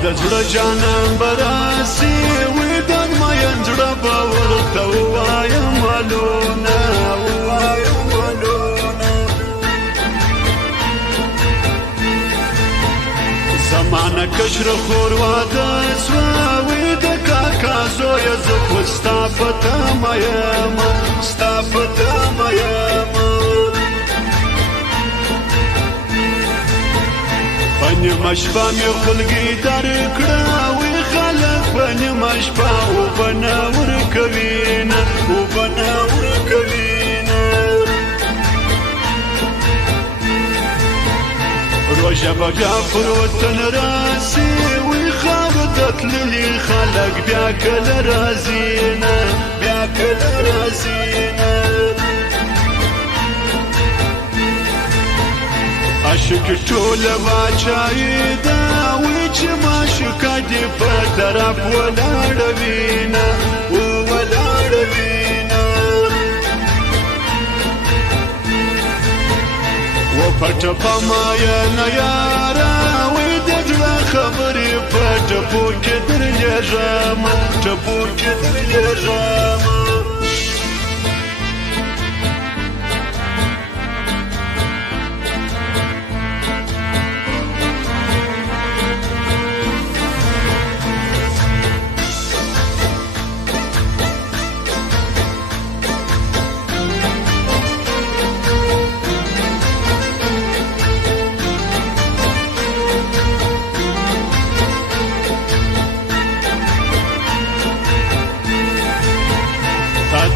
زړه جانان براسي ودان ما ينزړه باورته وایم مالونه زمانه کشر خور واده سوا وې د کاکا زویه زه خو ستا په تمه یم ستا په تمه یم په نیمه شپه مې خلګي درکړه وې خلک په نیمه شپه اوبه نه ورکوینه اوبه نه ورکوینه روژه به بیا پر وطن راسي وی خاورو ته تللي خلک بیا کله راځي نه بیا کله راځي نه عاشق ټوله باچایي ده وی چې معشوقه دې په طرف ولاړه وینه ولاړه وینه وپټه په ماینه یاره وی د زړه خبرې په ټپو کې درلېږم ټپو کې درلېږم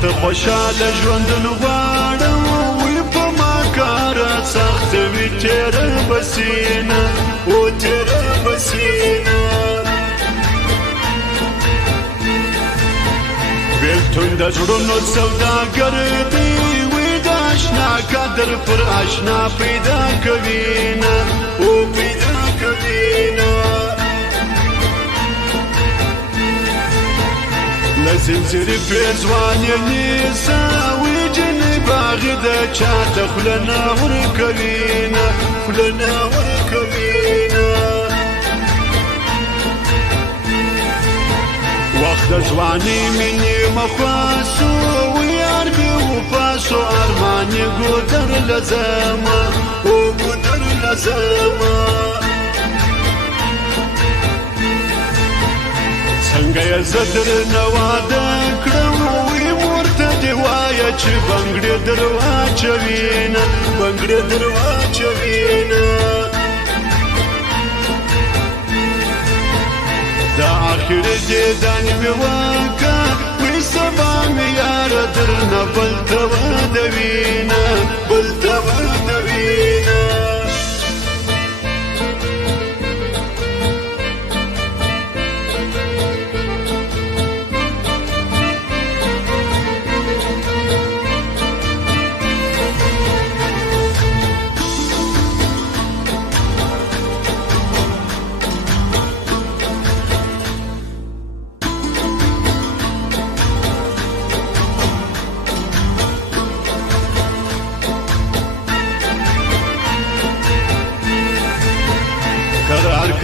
ته خوشاله ژوندون غواړم وی په ما کاره سخت وي تېره بسینه او تېره بسینه بېلتون د زړونو سوداګر دی وی د اشنا قدر پر اشنا پیدا کوینه او پیدا کوینه لزنزيري بيزواني نيسا ويجني باغدة چاته خلنا وركوينا خلنا وركوينا وقت زواني مني مخواسو وياربي وفاسو ارماني قدر لزاما وقدر لزاما څنګه یې زه درنه واده کړم وی مور ته دې وایه چې بنګړې در واچوینه بنګړې در واچوینه د آخر دیدن مې وکړه وی سبا مې یاره درنه بل ته ودوینه بل ته ودوینه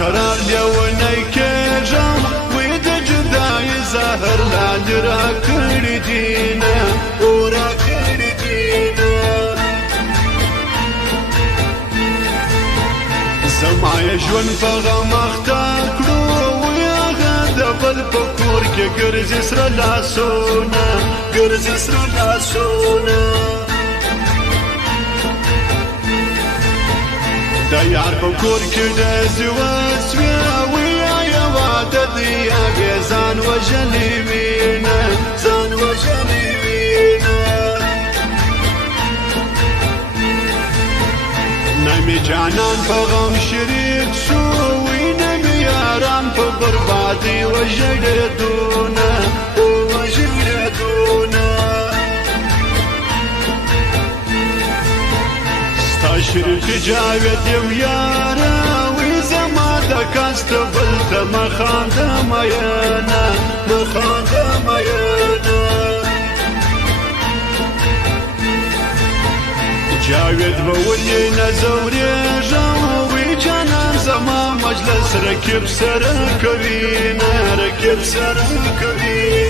قرار لیونی کېږم وی د جدای زهر لاندې راکړي دینه او راکړي دینه زما یې ژوند په غم اخته کړو وی هغه د بل په کور کې ګرځي سره لاسونه ګرځي سره لاسونه د یار په کور کې د زیوت سوی وی آیا واده دی هغې ځان وژلی وینه ځان وژلی وینه نه مې جانان په غم شریک شو وی نه مې یاران په بربادي وژړېدونه وژړېدونه شریف جاوید یم یاره وی زما د کاست بل ته مخانده مینه مخانده مینه جاوید به ولې نه ځورېږم وی جانان زما مجلس ركب سره کوي نه رکب سره کوي